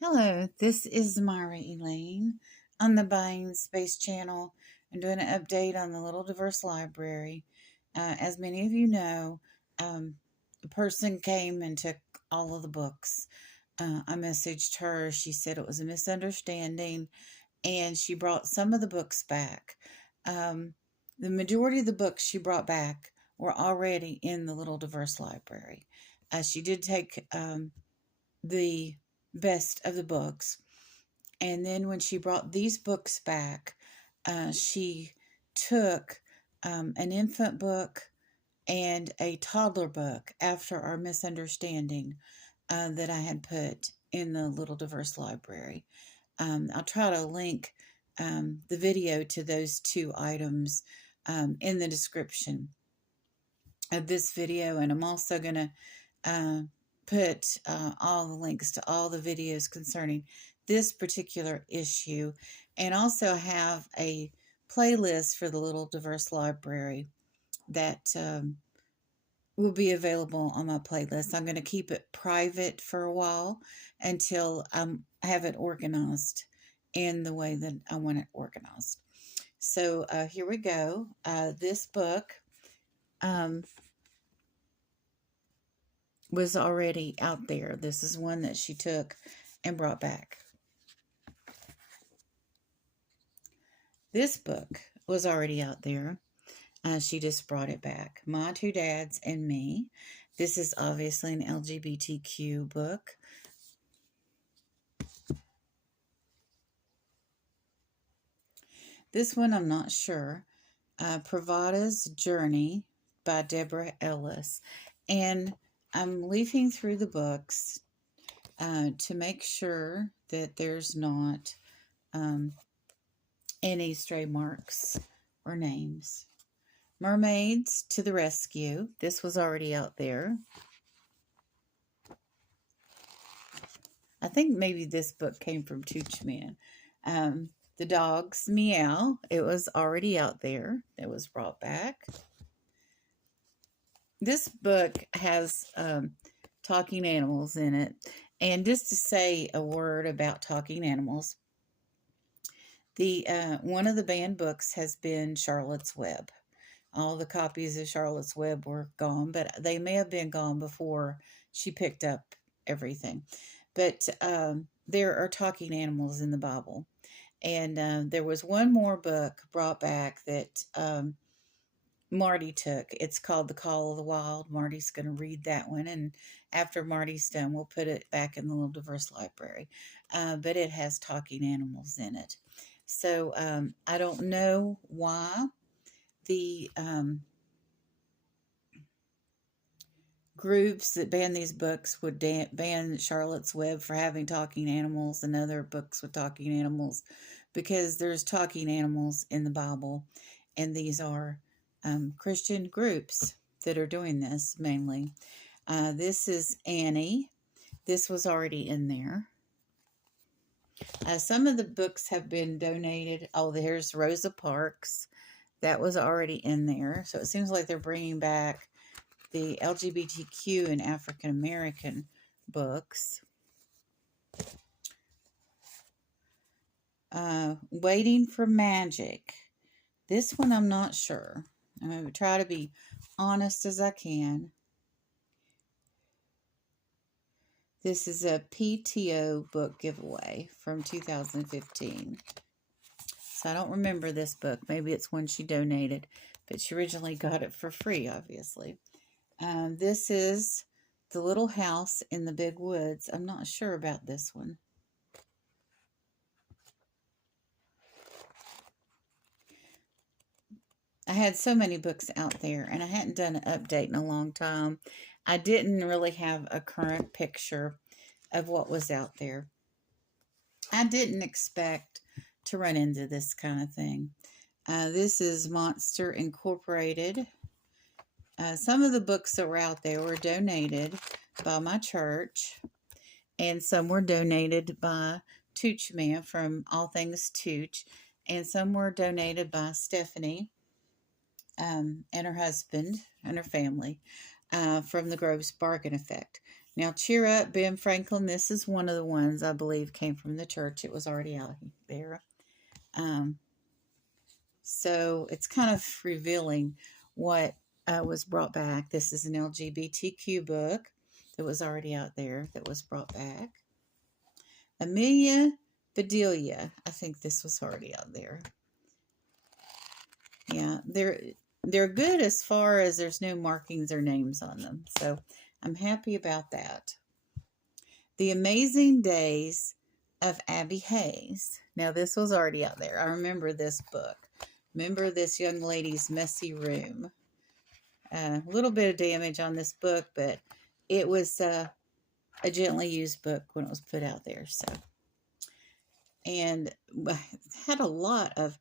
Hello, this is Myra Elaine on the Buying Space channel. I'm doing an update on the Little Diverse Library. As many of you know, a person came and took all of the books. I messaged her. She said it was a misunderstanding and she brought some of the books back. Um, the majority of the books she brought back were already in the Little Diverse Library. She did take the best of the books. And then when she brought these books back, she took an infant book and a toddler book after our misunderstanding that I had put in the Little Diverse Library. I'll try to link the video to those two items in the description of this video, and I'm also going to uh, put all the links to all the videos concerning this particular issue, and also have a playlist for the Little Diverse Library that will be available on my playlist. I'm going to keep it private for a while until I have it organized in the way that I want it organized. So here we go. This book um, was already out there. This is one that she took and brought back. This book was already out there. She just brought it back. My Two Dads and Me. This is obviously an LGBTQ book. This one I'm not sure. Pravada's Journey by Deborah Ellis. And I'm leafing through the books to make sure that there's not any stray marks or names. Mermaids to the Rescue. This was already out there. I think maybe this book came from Toochman. The Dogs Meow. It was already out there. It was brought back. This book has talking animals in it. And just to say a word about talking animals, the one of the banned books has been Charlotte's Web. All the copies of Charlotte's Web were gone, but they may have been gone before she picked up everything. But there are talking animals in the Bible. And there was one more book brought back that Marty took. It's called The Call of the Wild. Marty's going to read that one. And after Marty's done, we'll put it back in the Little Diverse Library. But it has talking animals in it. So I don't know why the groups that ban these books would ban Charlotte's Web for having talking animals and other books with talking animals, because there's talking animals in the Bible, and these are Christian groups that are doing this mainly. This is Annie. This was already in there. Some of the books have been donated. Oh, there's Rosa Parks. That was already in there. So it seems like they're bringing back the LGBTQ and African American books. Waiting for Magic. This one I'm not sure. I'm going to try to be honest as I can. This is a PTO book giveaway from 2015. So I don't remember this book. Maybe it's one she donated, but she originally got it for free, obviously. This is The Little House in the Big Woods. I'm not sure about this one. I had so many books out there, and I hadn't done an update in a long time. I didn't really have a current picture of what was out there. I didn't expect to run into this kind of thing. This is Monster Incorporated. Some of the books that were out there were donated by my church, and some were donated by Tooch Man from All Things Tooch, and some were donated by Stephanie and her husband and her family from the Groves Bargain Effect. Now, Cheer Up, Ben Franklin. This is one of the ones I believe came from the church. It was already out there. So it's kind of revealing what was brought back. This is an LGBTQ book that was already out there that was brought back. Amelia Bedelia. I think this was already out there. Yeah, they're good as far as there's no markings or names on them. So I'm happy about that. The Amazing Days of Abby Hayes. Now, this was already out there. I remember this book. Remember this young lady's messy room. A little bit of damage on this book, but it was a gently used book when it was put out there. So, and had a lot of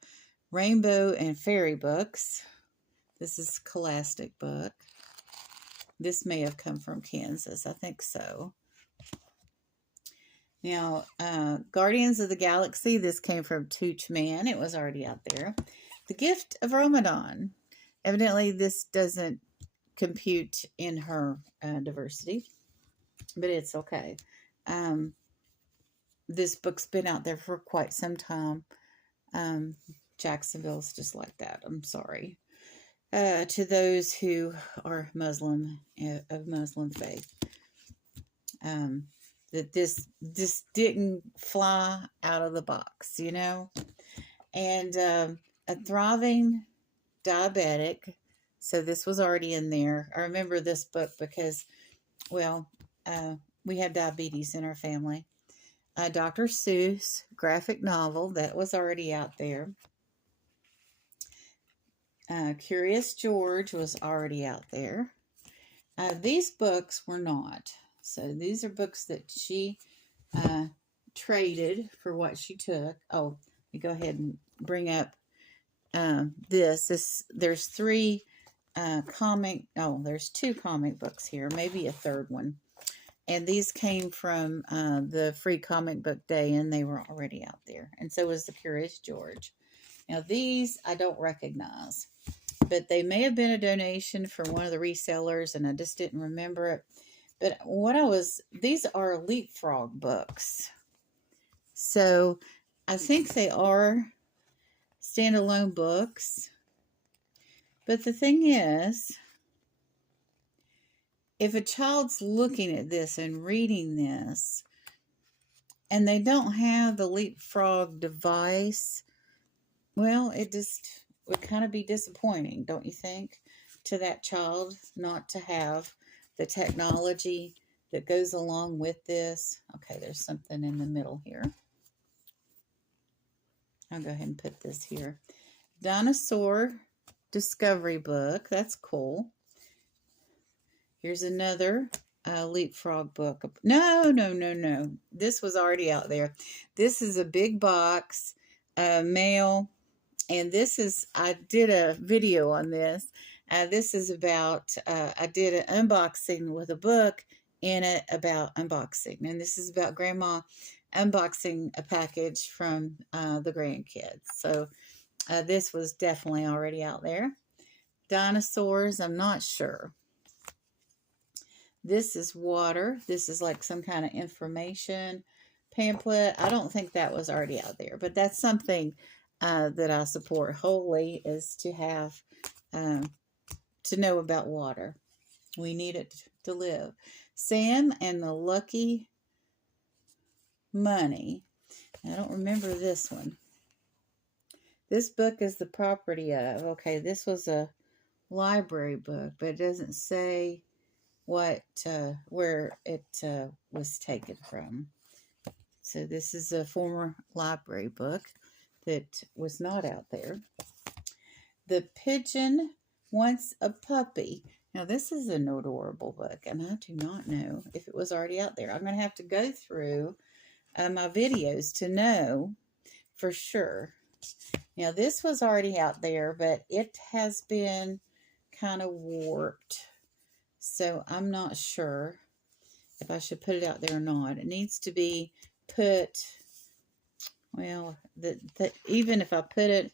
rainbow and fairy books. This is a Scholastic book. This may have come from Kansas. I think so. Now, Guardians of the Galaxy. This came from Tooch Man. It was already out there. The Gift of Ramadan. Evidently, this doesn't compute in her diversity, but it's okay. This book's been out there for quite some time. Jacksonville's just like that. I'm sorry. To those who are Muslim, of Muslim faith, that this didn't fly out of the box, you know? And a thriving diabetic. So this was already in there. I remember this book because, well, we have diabetes in our family. Dr. Seuss graphic novel, that was already out there. Curious George was already out there. These books were not. So these are books that she traded for what she took. Oh, let me go ahead and bring up this. There's three there's two comic books here, maybe a third one. And these came from the Free Comic Book Day, and they were already out there. And so was the Curious George. Now, these I don't recognize, but they may have been a donation from one of the resellers, and I just didn't remember it. But these are Leapfrog books. So I think they are standalone books. But the thing is, if a child's looking at this and reading this, and they don't have the Leapfrog device, well, it just would kind of be disappointing, don't you think, to that child not to have the technology that goes along with this. Okay, there's something in the middle here. I'll go ahead and put this here. Dinosaur Discovery book. That's cool. Here's another Leapfrog book. No. This was already out there. This is a big box, mail. And this is, I did a video on this. This is about, I did an unboxing with a book in it about unboxing. And this is about Grandma unboxing a package from the grandkids. So this was definitely already out there. Dinosaurs, I'm not sure. This is water. This is like some kind of information pamphlet. I don't think that was already out there, but that's something that I support wholly, is to have, to know about water. We need it to live. Sam and the Lucky Money. I don't remember this one. This book is the property of, okay, this was a library book, but it doesn't say what, where it was taken from. So this is a former library book that was not out there. The Pigeon Wants a Puppy. Now, this is an adorable book, and I do not know if it was already out there. I'm going to have to go through my videos to know for sure. Now, this was already out there, but it has been kind of warped. So I'm not sure if I should put it out there or not. It needs to be put, well, even if I put it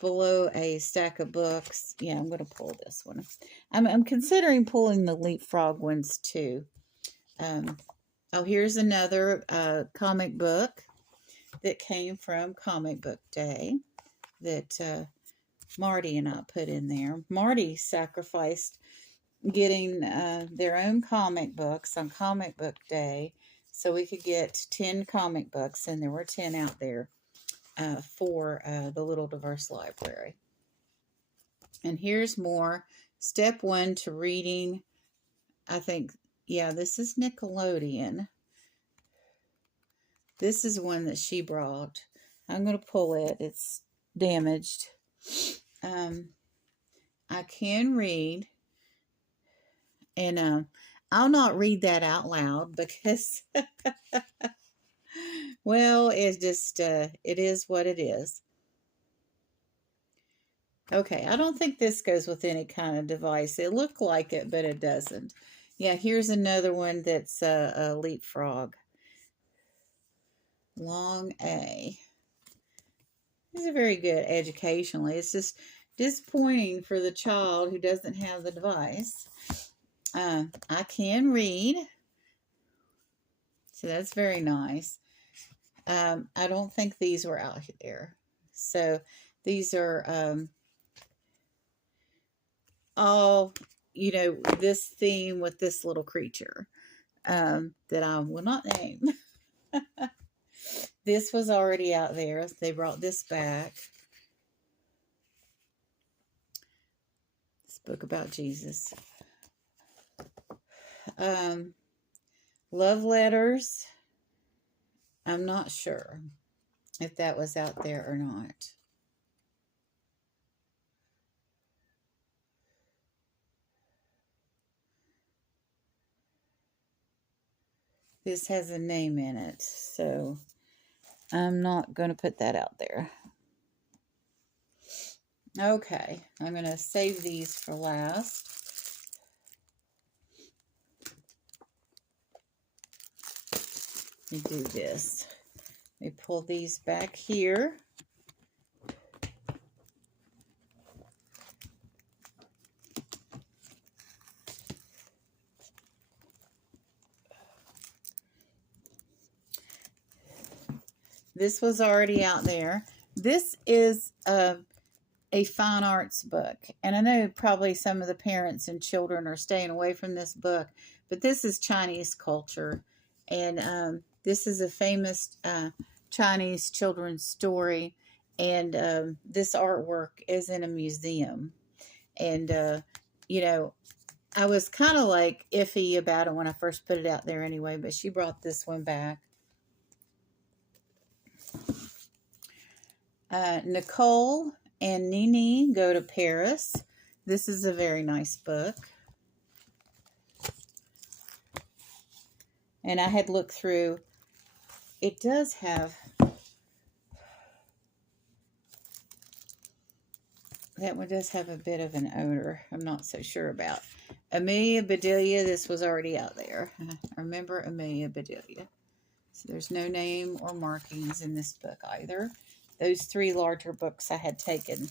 below a stack of books, yeah, I'm going to pull this one. I'm considering pulling the Leapfrog ones too. Oh, here's another comic book that came from Comic Book Day that Marty and I put in there. Marty sacrificed getting their own comic books on Comic Book Day so we could get 10 comic books, and there were 10 out there for the Little Diverse Library. And here's more. Step 1 to reading. I think, yeah, this is Nickelodeon. This is one that she brought. I'm going to pull it. It's damaged. I can read. And I'll not read that out loud because, well, it's just, it is what it is. Okay, I don't think this goes with any kind of device. It looked like it, but it doesn't. Yeah, here's another one that's a Leapfrog. Long A. These are very good educationally. It's just disappointing for the child who doesn't have the device. I can read, so that's very nice. I don't think these were out there. So these are all, you know, this theme with this little creature that I will not name. This was already out there. They brought this back. This book about Jesus. Love letters. I'm not sure if that was out there or not. This has a name in it, so I'm not going to put that out there. Okay, I'm going to save these for last. Let me do this. Let me pull these back here. This was already out there. This is a fine arts book. And I know probably some of the parents and children are staying away from this book, but this is Chinese culture. And this is a famous Chinese children's story. And this artwork is in a museum. And, you know, I was kind of like iffy about it when I first put it out there anyway, but she brought this one back. Nicole and Nini Go to Paris. This is a very nice book. And I had looked through. It does have, that one does have a bit of an odor. I'm not so sure about. Amelia Bedelia, this was already out there. I remember Amelia Bedelia. So there's no name or markings in this book either. Those 3 larger books I had taken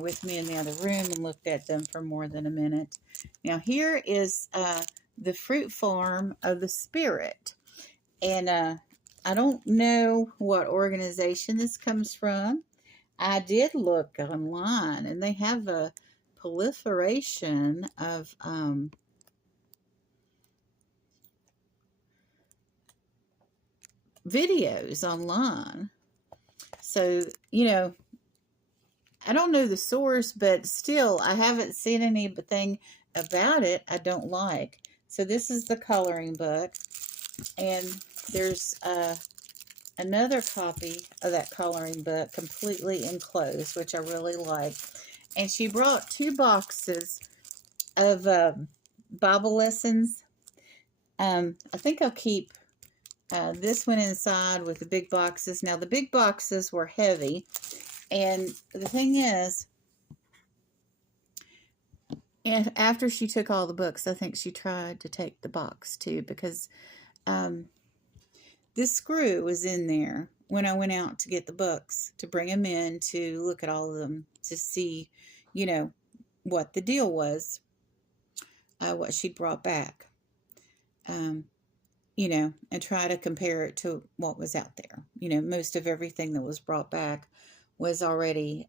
with me in the other room and looked at them for more than a minute. Now here is The Fruit Farm of the Spirit. And I don't know what organization this comes from. I did look online, and they have a proliferation of videos online. So, you know, I don't know the source, but still, I haven't seen anything about it I don't like. So this is the coloring book, and there's another copy of that coloring book completely enclosed, which I really like. And she brought 2 boxes of Bible lessons. I think I'll keep this one inside with the big boxes. Now, the big boxes were heavy. And the thing is, after she took all the books, I think she tried to take the box too, because this screw was in there when I went out to get the books, to bring them in, to look at all of them, to see, you know, what the deal was, what she brought back. and try to compare it to what was out there. Most of everything that was brought back was already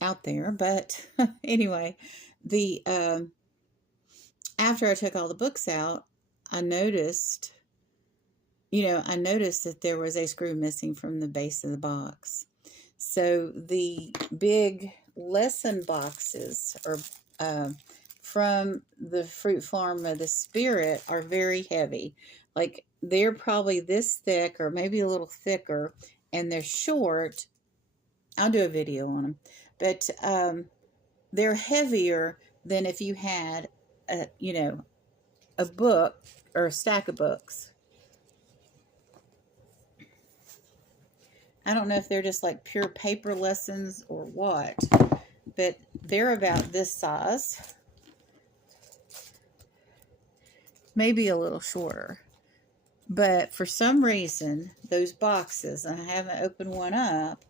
out there. But anyway, the after I took all the books out, I noticed, I noticed that there was a screw missing from the base of the box. So the big lesson boxes are from the Fruit Farm of the Spirit are very heavy. Like they're probably this thick or maybe a little thicker, and they're short. I'll do a video on them, but they're heavier than if you had a book or a stack of books. I don't know if they're just like pure paper lessons or what, but they're about this size. Maybe a little shorter. But for some reason, those boxes, and I haven't opened one up,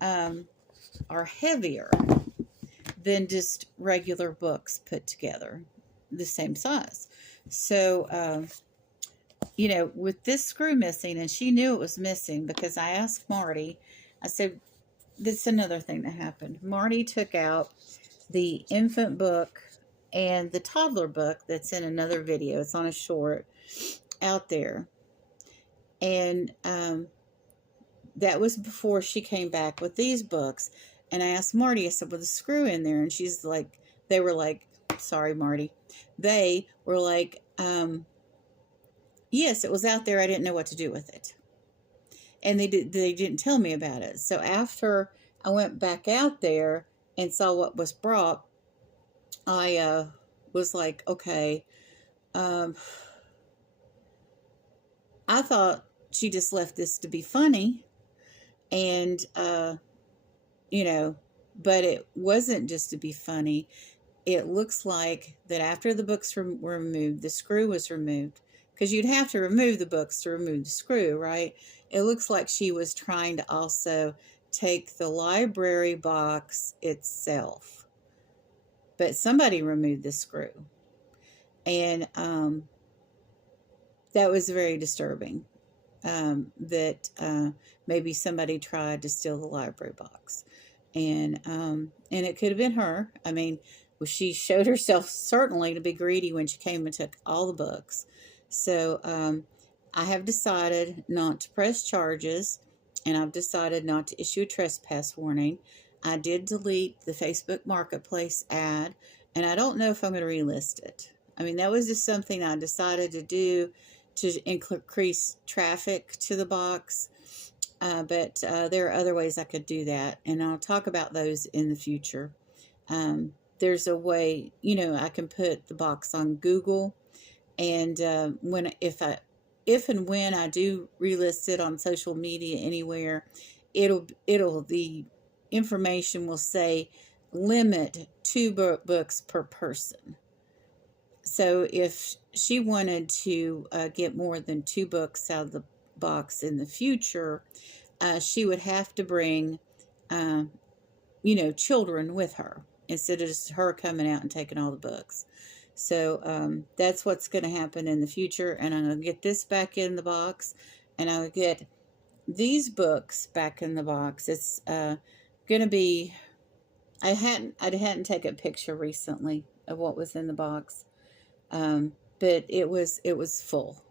are heavier than just regular books put together, the same size. So, with this screw missing, and she knew it was missing because I asked Marty, I said, this is another thing that happened. Marty took out the infant book and the toddler book that's in another video. It's on a short out there. And that was before she came back with these books. And I asked Marty, I said, with a screw in there? And she's like, they were like, sorry, Marty. They were like, yes, it was out there. I didn't know what to do with it. And they didn't tell me about it. So after I went back out there and saw what was brought, I was like, okay, I thought she just left this to be funny. And, but it wasn't just to be funny. It looks like that after the books were removed, the screw was removed. Because you'd have to remove the books to remove the screw, right? It looks like she was trying to also take the library box itself. But somebody removed the screw. And that was very disturbing. That maybe somebody tried to steal the library box. And it could have been her. I mean, she showed herself certainly to be greedy when she came and took all the books. So I have decided not to press charges, and I've decided not to issue a trespass warning. I did delete the Facebook Marketplace ad, and I don't know if I'm going to relist it. I mean, that was just something I decided to do to increase traffic to the box. But there are other ways I could do that, and I'll talk about those in the future. There's a way, I can put the box on Google, and if and when I do relist it on social media anywhere, the information will say limit 2 books per person. So if she wanted to get more than 2 books out of the box in the future, she would have to bring, children with her instead of just her coming out and taking all the books. So that's what's going to happen in the future. And I'm going to get this back in the box, and I'll get these books back in the box. It's going to be, I hadn't taken a picture recently of what was in the box. But it was full.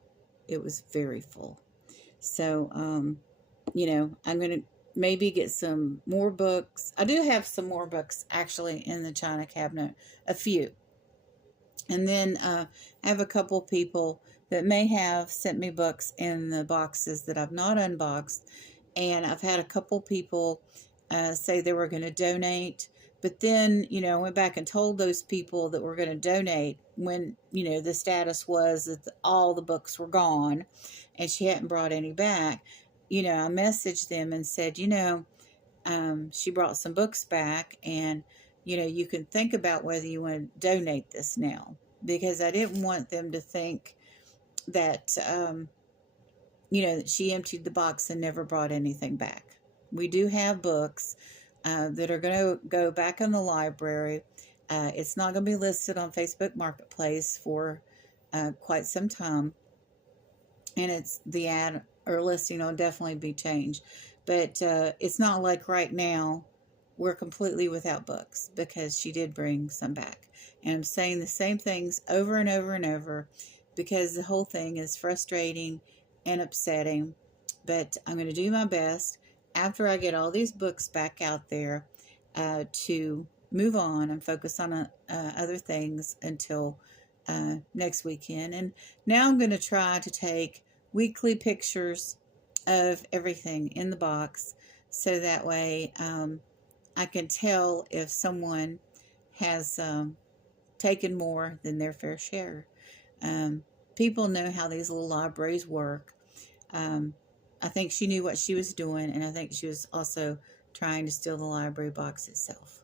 It was very full. So, I'm going to maybe get some more books. I do have some more books actually in the china cabinet, a few. And then I have a couple people that may have sent me books in the boxes that I've not unboxed. And I've had a couple people say they were going to donate. But then, I went back and told those people that were going to donate when, the status was that all the books were gone and she hadn't brought any back. I messaged them and said, she brought some books back, and, you can think about whether you want to donate this now, because I didn't want them to think that, she emptied the box and never brought anything back. We do have books that are going to go back in the library. It's not going to be listed on Facebook Marketplace for quite some time, and it's the ad or listing will definitely be changed. But it's not like right now we're completely without books, because she did bring some back. And I'm saying the same things over and over and over, because the whole thing is frustrating and upsetting. But I'm going to do my best after I get all these books back out there to move on and focus on other things until next weekend. And now I'm going to try to take weekly pictures of everything in the box, so that way I can tell if someone has taken more than their fair share. Um, People know how these little libraries work. Um, I think she knew what she was doing, and I think she was also trying to steal the library box itself.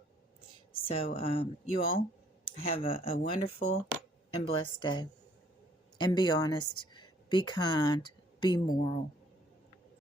So, you all have a wonderful and blessed day. And be honest, be kind, be moral.